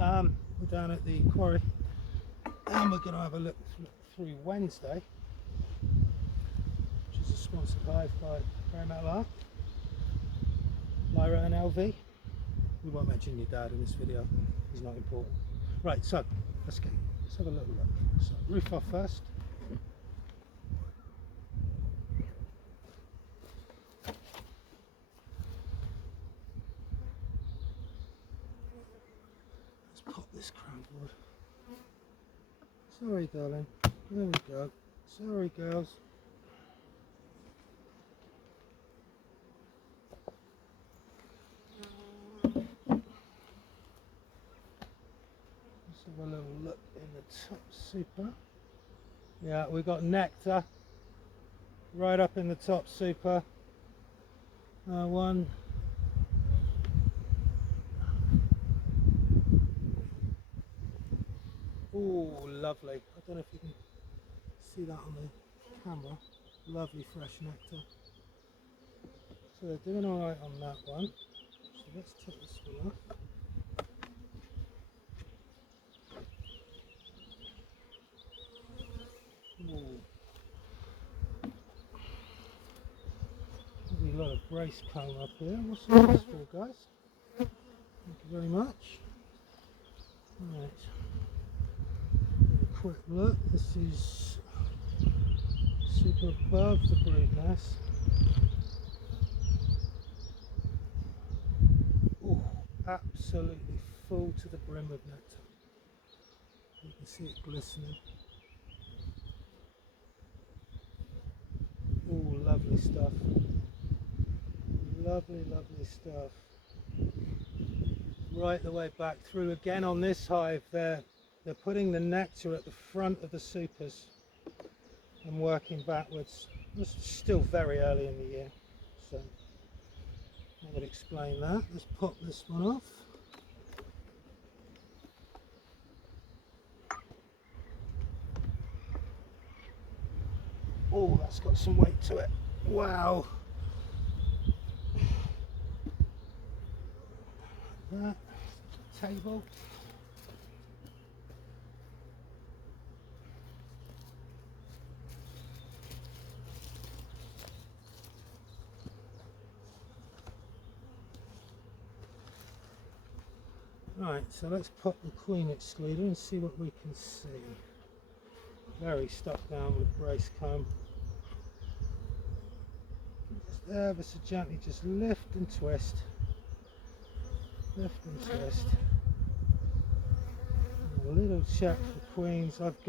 We're down at the quarry and we're going to have a look through Wednesday, which is a sponsored hive by Grey Metal Art, Lyra and LV. We won't mention your dad in this video, he's not important. Right, so let's have a little look. So roof off first. Let's pop this crown board. Sorry darling, there we go. Sorry girls. Let's have a little look in the top super. Yeah, we've got nectar right up in the top super. One. Oh, lovely. I don't know if you can see that on the camera. Lovely fresh nectar. So they're doing alright on that one. So let's take this one off. Ooh. There's a lot of brace comb up here. What's this for, guys? Thank you very much. Right. Quick look. This is super above the brood nest. Oh, absolutely full to the brim of nectar. You can see it glistening. Oh, lovely stuff. Lovely, lovely stuff. Right the way back through again on this hive. They're putting the nectar at the front of the supers and working backwards. It's still very early in the year, so I would explain that. Let's pop this one off. Oh, that's got some weight to it. Wow. That table. Right, so let's pop the queen excluder and see what we can see. Very stuck down with brace comb. Just ever so gently, just lift and twist. Lift and twist. A little check for queens. I've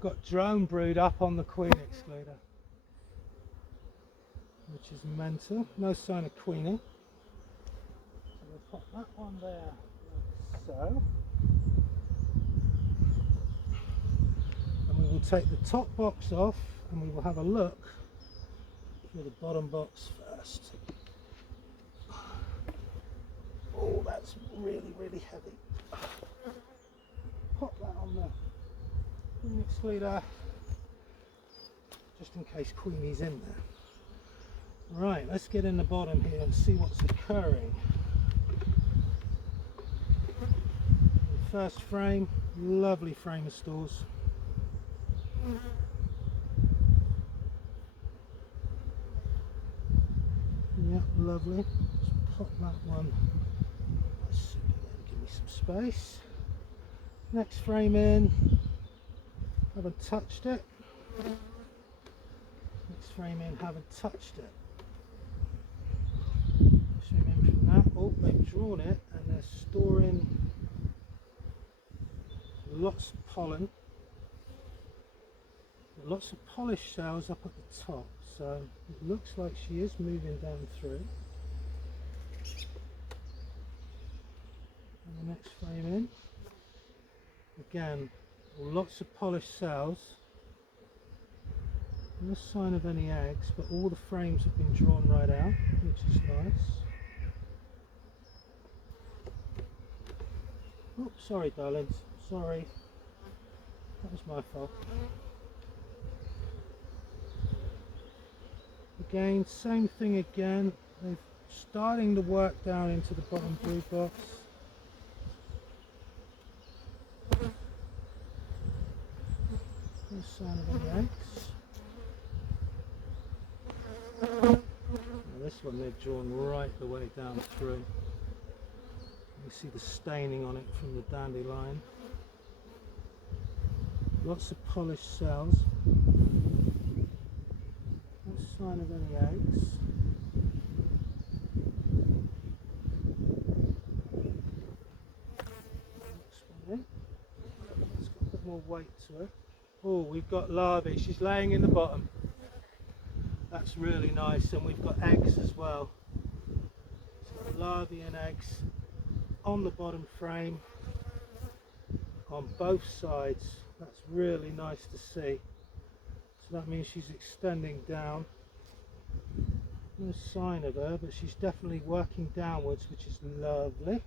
got drone brood up on the queen excluder, which is mental. No sign of queening. So we'll pop that one there, like so. And we will take the top box off and we will have a look through the bottom box first. Oh, that's really, really heavy. Pop that on the queen excluder, just in case Queenie's in there. Right, let's get in the bottom here and see what's occurring. The first frame, lovely frame of stores. Yep, lovely. Let's pop that one. Give me some space. Next frame in. Haven't touched it. Next frame in. Haven't touched it. Zoom in from that. Oh, they've drawn it and they're storing lots of pollen. Lots of polished cells up at the top. So it looks like she is moving down through. And the next frame in. Again, lots of polished cells. No sign of any eggs, but all the frames have been drawn right out, which is nice. Oh, sorry darlings, sorry. That was my fault. Again, same thing again. They're starting to work down into the bottom brood box. No sign of any eggs. Now this one they've drawn right the way down through. You see the staining on it from the dandelion. Lots of polished cells. No sign of any eggs. It's got a bit more weight to it. Oh, we've got larvae. She's laying in the bottom. That's really nice, and we've got eggs as well. So larvae and eggs on the bottom frame on both sides. That's really nice to see. So that means she's extending down. No sign of her, but she's definitely working downwards, which is lovely.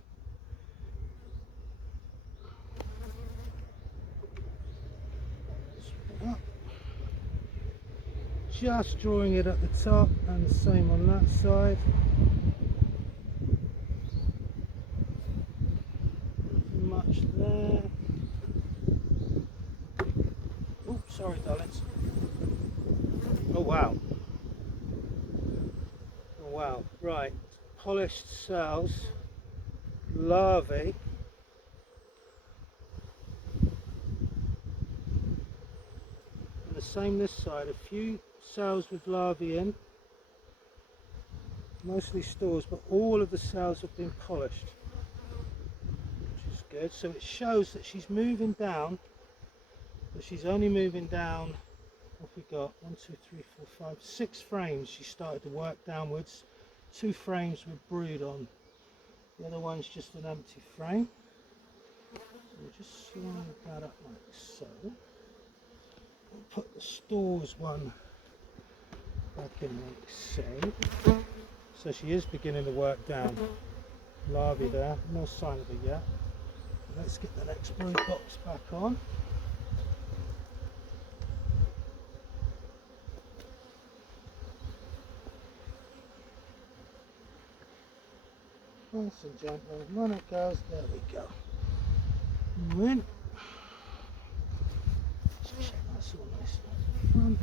Just drawing it at the top, and the same on that side. Nothing much there. Oh, sorry, darlings. Oh wow. Oh wow. Right. Polished cells, larvae. And the same this side. A few cells with larvae in, mostly stores, but all of the cells have been polished, which is good. So it shows that she's moving down, but she's only moving down, what have we got, 1, 2, 3, 4, 5, 6 frames. She started to work downwards. 2 frames with brood on, the other one's just an empty frame. So we'll just slide that up like so. We'll put the stores one back in like so. So she is beginning to work down. Larvae there, no sign of her yet. Let's get the next brood box back on. Nice and gently, when it goes, there we go. In. That's all nice and front.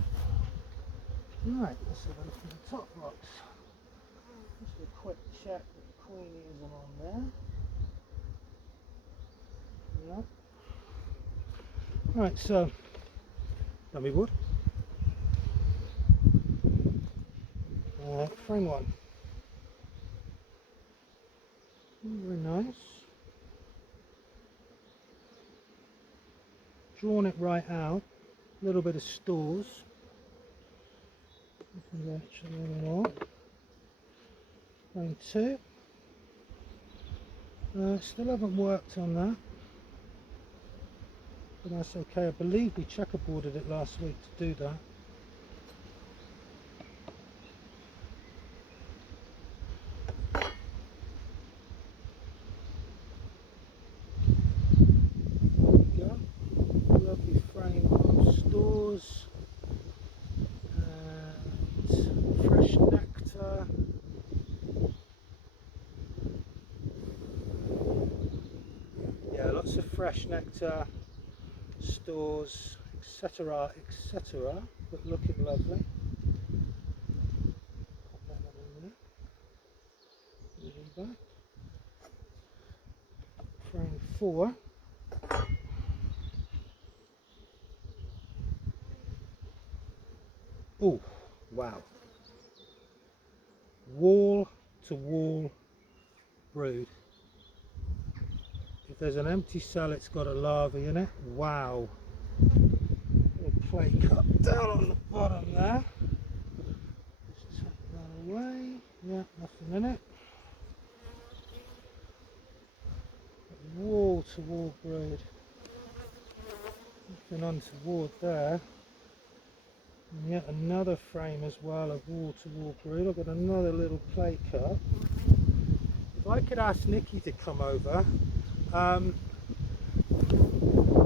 Right, let's have a look at the top box. Just a quick check that the queenie isn't on there. Yep. Right, so dummy wood. Frame 1. Very nice. Drawn it right out. A little bit of stores. Actually, a little more. Frame 2. Still haven't worked on that, but that's okay. I believe we checkerboarded it last week to do that. There we go. Lovely frame of stores and fresh nectar. Yeah, lots of fresh nectar, stores, etc., etc., but looking lovely. Pop that one in there. Moving back. Frame 4. Oh, wow. Wall to wall brood. If there's an empty cell, it's got a larvae in it. Wow. Little clay cup down on the bottom there. Just take that away. Yeah, nothing in it. Wall to wall brood. Nothing untoward there. And yet another frame as well of wall to wall brood. I've got another little clay cup. If I could ask Nikki to come over.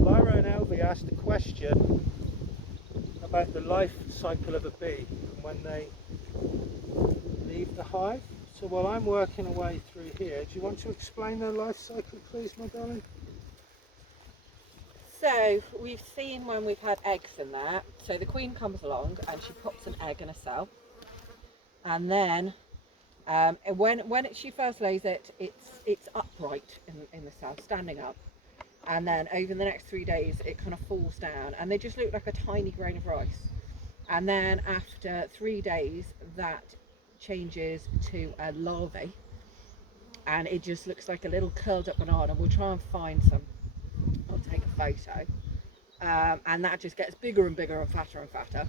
Lyra and Elvie asked a question about the life cycle of a bee and when they leave the hive. So while I'm working away through here, do you want to explain their life cycle, please, my darling? So we've seen when we've had eggs in there. So the queen comes along and she pops an egg in a cell, and then she first lays it, it's upright in the cell, standing up, and then over the next 3 days it kind of falls down, and they just look like a tiny grain of rice. And then after 3 days, that changes to a larvae, and it just looks like a little curled up banana. We'll try and find some. I'll take a photo. And that just gets bigger and bigger and fatter and fatter.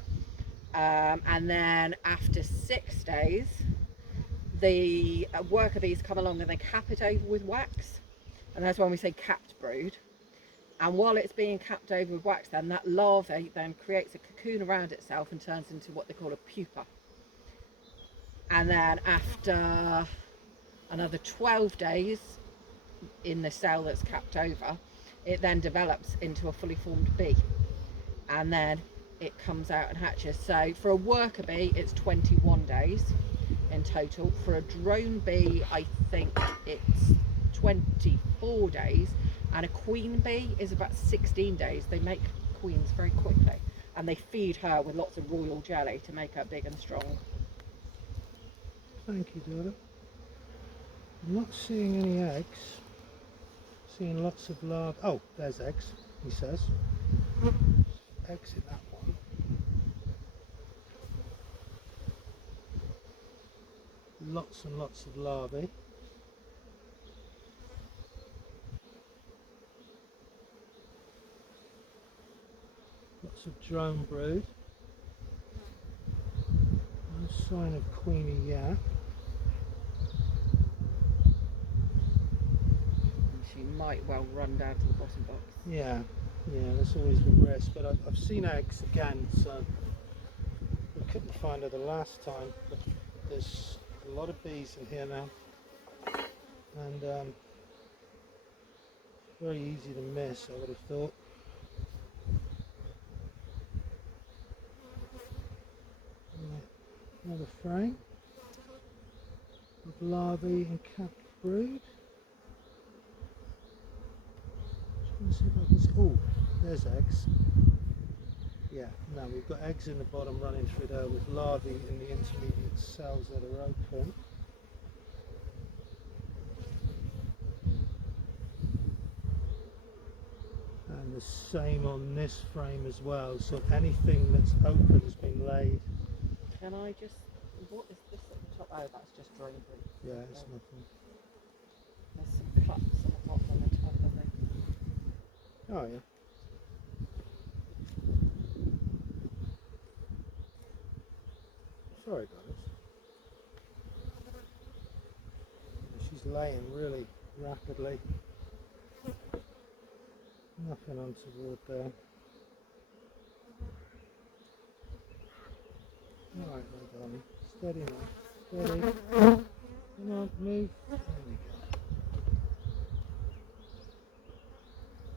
And then after 6 days, the worker bees come along and they cap it over with wax. And that's when we say capped brood. And while it's being capped over with wax, then that larvae then creates a cocoon around itself and turns into what they call a pupa. And then after another 12 days in the cell that's capped over, it then develops into a fully formed bee. And then it comes out and hatches. So for a worker bee, it's 21 days in total. For a drone bee, I think it's 24 days. And a queen bee is about 16 days. They make queens very quickly, and they feed her with lots of royal jelly to make her big and strong. Thank you, daughter. I'm not seeing any eggs. Seeing lots of larvae. Oh, there's eggs, he says. Eggs in that one. Lots and lots of larvae. Lots of drone brood. No sign of queenie yet. She might well run down to the bottom box. Yeah, that's always the risk. But I've seen eggs again, so we couldn't find her the last time. But there's a lot of bees in here now, and very easy to miss, I would have thought. Another frame of larvae and capped brood. Let's see if I can see. Oh, there's eggs. Yeah, no, we've got eggs in the bottom running through there with larvae in the intermediate cells that are open. And the same on this frame as well, so anything that's open has been laid. Can I just, what is this at the top? Oh, that's just drone brood. Yeah, it's nothing. There's some cups on the bottom and the top, I think. Oh yeah. Sorry guys. She's laying really rapidly. Nothing untoward there. Alright, my darling. Steady now. Steady. Come on, move. There we go.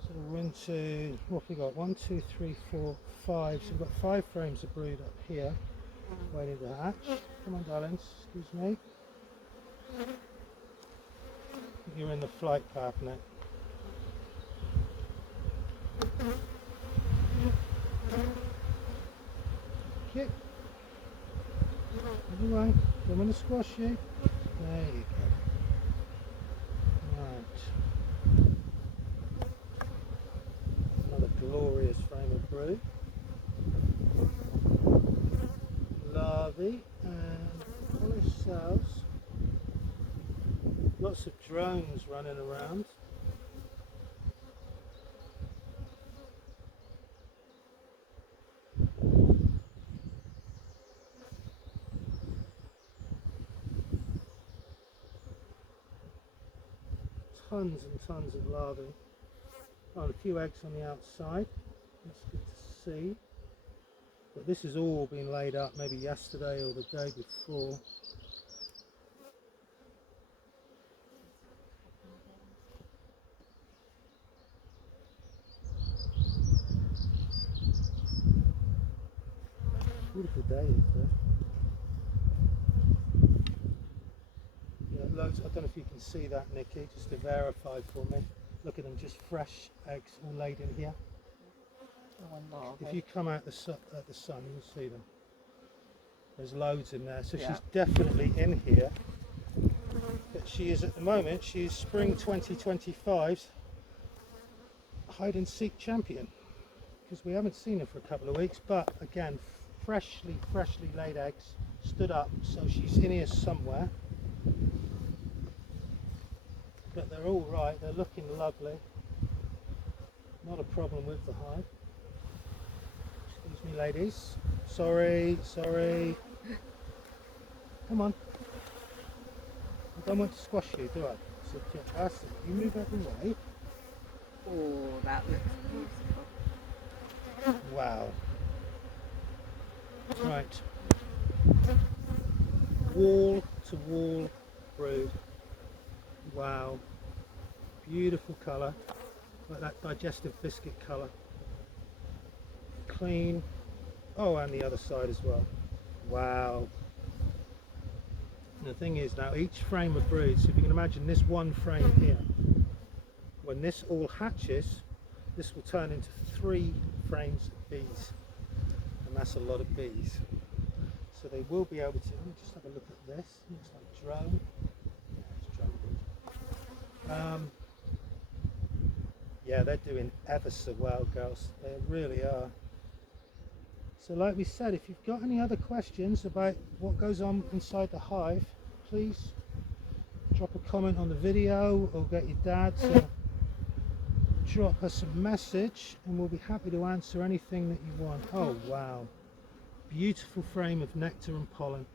So we're into, what have we got? 1, 2, 3, 4, 5. So we've got 5 frames of brood up here, waiting to hatch. Come on, darlings. Excuse me. You're in the flight path now. Kick. Everyone, don't want to squash you. There you go. Right. Another glorious frame of brood. Larvae and polished cells. Lots of drones running around. Tons and tons of larvae. Oh, and a few eggs on the outside. That's good to see. But this has all been laid up maybe yesterday or the day before. Beautiful day, is there? Yeah, loads. I don't know if you can see that, Nikki, just to verify for me. Look at them, just fresh eggs all laid in here. one larvae. If you come out at the sun, you'll see them. There's loads in there, so Yeah. she's definitely in here. But she is at the moment, she's spring 2025's hide and seek champion, because we haven't seen her for a couple of weeks, but again, freshly laid eggs, stood up, so she's in here somewhere. But they're all right, they're looking lovely. Not a problem with the hive. Excuse me, ladies. Sorry. Come on. I don't want to squash you, do I? So, yeah, that's it. You move out of the way. Oh, that looks beautiful. Wow. Right. Wall to wall brood. Wow. Beautiful colour. Like that digestive biscuit colour. Clean. Oh, and the other side as well. Wow. And the thing is now, each frame of brood, so if you can imagine this one frame here, when this all hatches, this will turn into 3 frames of bees. And that's a lot of bees. So they will be able to, let me just have a look at this. Looks like drone. Yeah, it's drone brood. Yeah, they're doing ever so well, girls. They really are. So like we said, if you've got any other questions about what goes on inside the hive, please drop a comment on the video or get your dad to drop us a message and we'll be happy to answer anything that you want. Oh wow, beautiful frame of nectar and pollen,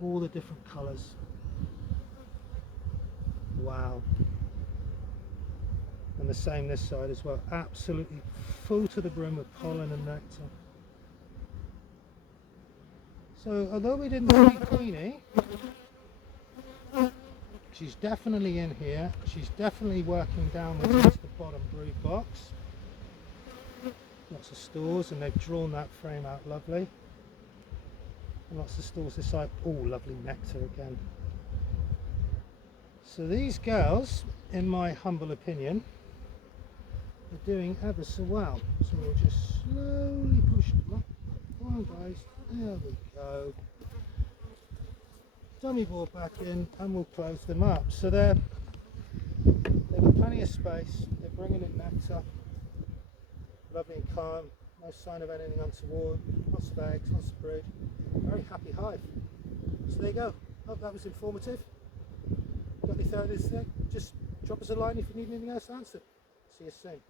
all the different colours. Wow. And the same this side as well, absolutely full to the brim with pollen and nectar. So although we didn't see Queenie, she's definitely in here. She's definitely working downwards into the bottom brood box. Lots of stores, and they've drawn that frame out lovely. And lots of stores this side. Oh, lovely nectar again. So these girls, in my humble opinion, are doing ever so well. So we'll just slowly push them up. Come on guys, there we go. Dummy board back in and we'll close them up. So they've got plenty of space, they're bringing in nectar, lovely and calm, no sign of anything untoward, lots of eggs, lots of brood, very happy hive. So there you go, hope that was informative. Got any thoughts? Just drop us a line if you need anything else answered. See you soon.